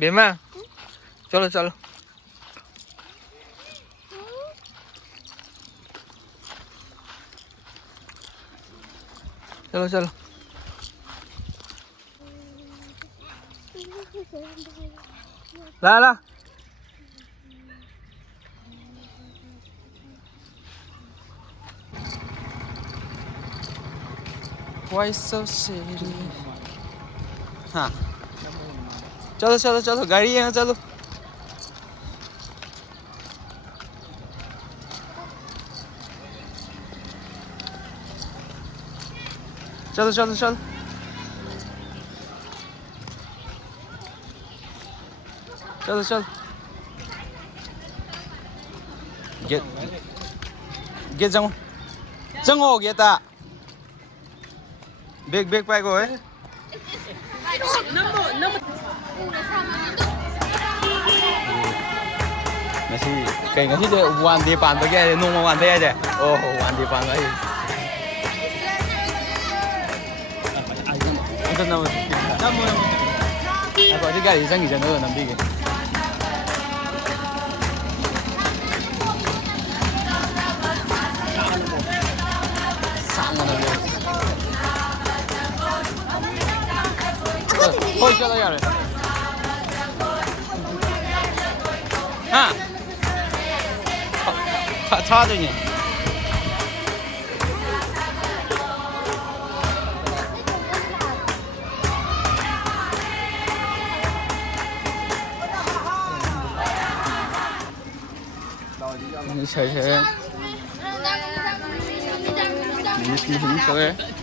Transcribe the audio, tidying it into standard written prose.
बेमा चलो चलो चलो चलो ला ला Why so silly? हाँ चलो चलो चलो गाड़ी है चलो चलो चलो चलो चलो चलो get get जाऊँ जाऊँ get ta big big bay rồi Messi cái ngày thứ one đi bàn với cái nung mà one đây chứ oh one đi bàn vậy真的I got the guy is angry nữa nằm đi kìa sáng rồi nè thôi cho đây rồi ha 차 되니你瞅瞅，你听听说的。